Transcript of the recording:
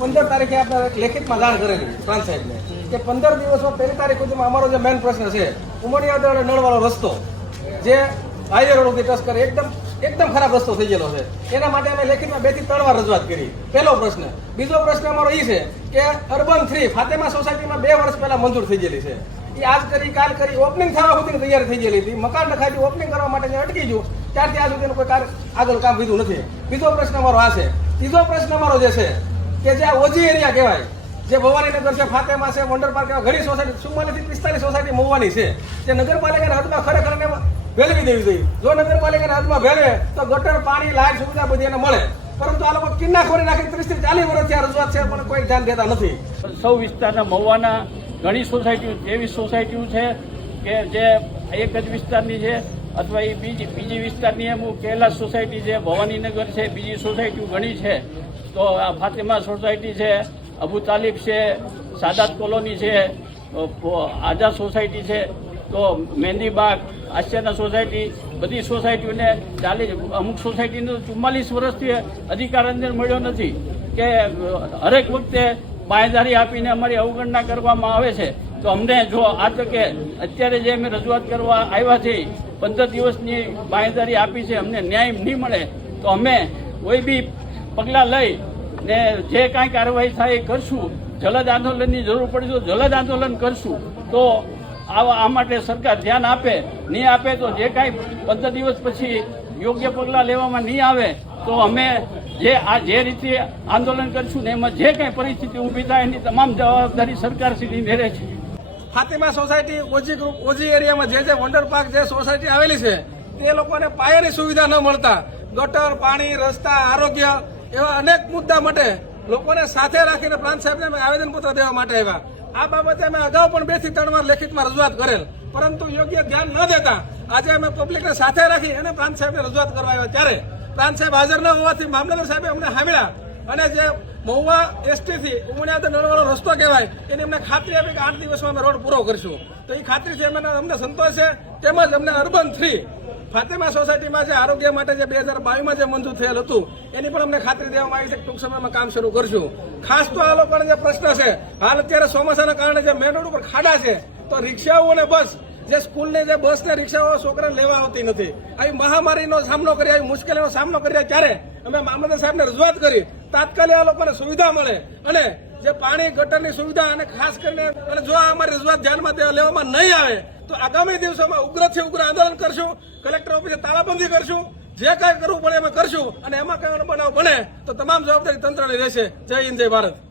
15 તારીખે આપણે લેખિતમાં જાણ કરેલી પ્રાંત સાહેબને કે 15 દિવસમાં 1 તારીખ સુધીમાં અમારો જે મેઇન પ્રશ્ન છે ઉમરિયા નળવાળો રસ્તો જે હાઈવે રોડથી ટચ કરે એકદમ ખરાબ રસ્તો થઈ ગયેલો છે. એના માટે અમે લેખિતમાં 2 થી 3 વાર રજૂઆત કરી. પહેલો પ્રશ્ન. બીજો પ્રશ્ન અમારો એ છે કે અર્બન 3 ફાતેમા સોસાયટીમાં 2 વર્ષ પહેલા મંજૂર થઈ ગયેલી છે. એ આજ કરી કાલ કરી ઓપનિંગ થવા સુધીની તૈયારી થઈ ગયેલી હતી. મકાન નખાથી ઓપનિંગ કરવા માટે અટકી ગયું ત્યારથી આજ સુધીનું કોઈ આગળ કામ લીધું નથી. બીજો પ્રશ્ન અમારો આ છે. ત્રીજો પ્રશ્ન અમારો જે છે કે જે ઓજી એરિયા કહેવાય જે ભવાનીનગર છે, ફાતેમા છે, વંડર પાર્ક ઘણી સોસાયટી 44 થી 45 સોસાયટી મોવાની છે જે નગરપાલિકાના હદમાં ખરેખર વેલવી દેવી જોઈએ. જો નગરપાલિકાના હદમાં વેલવે તો ગટર, પાણી, લાઇટ સુવિધા બધી એને મળે. પરંતુ આ લોકો કિન્નાખોરી નાખી 30 થી 40 વર્ષથી આ રજૂઆત છે પણ કોઈ ધ્યાન દેતા નથી. સૌ વિસ્તારના મહુવાના ઘણી સોસાયટીઓ એવી સોસાયટીઓ છે કે જે એક જ વિસ્તારની છે અથવા એ બીજી વિસ્તારની એમ કૈલાસ સોસાયટી છે, ભવાનીનગર છે, બીજી સોસાયટીઓ ઘણી છે. તો આ ફાતેમા સોસાયટી છે, અબુ તાલિબ છે, સાદાત કોલોની છે, આઝાદ સોસાયટી છે, તો મહેંદીબાગ, આશિયાના સોસાયટી, બધી સોસાયટીઓને અમુક સોસાયટીને 44 વર્ષથી અધિકાર અંદર મળ્યો નથી કે હરેક વખતે બાંયધારી આપીને અમારી અવગણના કરવામાં આવે છે. તો અમને જો આ તકે અત્યારે જે અમે રજૂઆત કરવા આવ્યા છે 15 દિવસની બાંયધારી આપી છે, અમને ન્યાય નહીં મળે તો અમે કોઈ બી પગલાં લઈ ને જે કાંઈ કાર્યવાહી થાય એ કરશું. જલદ આંદોલનની જરૂર પડી તો જલદ આંદોલન કરશું. તો આ માટે સરકાર ધ્યાન આપે, નહીં આપે તો જે કાંઈ 15 દિવસ પછી યોગ્ય પગલાં લેવામાં નહીં આવે તો અમે જે રીતે આંદોલન કરશું ને એમાં જે કાંઈ પરિસ્થિતિ ઊભી થાય એની તમામ જવાબદારી સરકારશ્રીની રહે છે. ફાતેમા સોસાયટી ઓજી એરિયામાં જે વંડર પાર્ક જે સોસાયટી આવેલી છે તે લોકોને પાયાની સુવિધા ન મળતા ગટર, પાણી, રસ્તા, આરોગ્ય એવા અનેક મુદ્દા માટે લોકોને સાથે રાખીને પ્રાંત સાહેબને અમે આવેદનપત્ર દેવા માટે આવ્યા. આ બાબતે અમે અગાઉ પણ 2 થી 3 વાર લેખિતમાં રજૂઆત કરેલ પરંતુ યોગ્ય ધ્યાન ન દેતા આજે અમે પબ્લિકને સાથે રાખી અને પ્રાંત સાહેબને રજૂઆત કરવા આવ્યા. ત્યારે પ્રાંત સાહેબ હાજર ન હોવાથી મામલતદાર સાહેબે અમને હામેલા અને જે મહુવા એસટી થી ઉમરિયા નળવાળો રસ્તો કહેવાય એની અમને ખાતરી આપી કે 8 દિવસમાં અમે રોડ પૂરો કરશું. તો એ ખાતરીથી અમને સંતોષ છે. તેમજ અમને અર્બન 3 ફાતેમા સોસાયટીમાં જે આરોગ્ય માટે જે 2022માં જે મંજૂર થયેલ હતું એની પણ અમને ખાતરી દેવામાં આવી છે કે ટૂંક સમયમાં કામ શરૂ કરશું. ખાસ તો આ લોકોને જે પ્રશ્ન છે હાલ અત્યારે ચોમાસાના કારણે જે મેઇન રોડ ઉપર ખાડા છે તો રિક્ષાઓ અને બસ જે સ્કૂલની જે બસ ને રિક્ષાઓ છોકરાને લેવા આવતી નથી. આવી મહામારીનો સામનો કરી, આવી મુશ્કેલીનો સામનો કર્યા ત્યારે અમે મામલતદાર સાહેબને રજૂઆત કરી તાત્કાલિક આ લોકોને સુવિધા મળે અને જે પાણી ગટરની સુવિધા અને ખાસ કરીને અને જો અમારી રજૂઆત ધ્યાનમાં લેવામાં નહીં આવે તો આગામી દિવસોમાં ઉગ્રથી ઉગ્ર આંદોલન કરશું. કલેક્ટર ઓફિસે તાળાબંધી કરશું. જે કાંઈ કરવું પડે અમે કરશું અને એમાં કઈ બનાવ બને તો તમામ જવાબદારી તંત્રની રહેશે. જય હિન્દ, જય ભારત.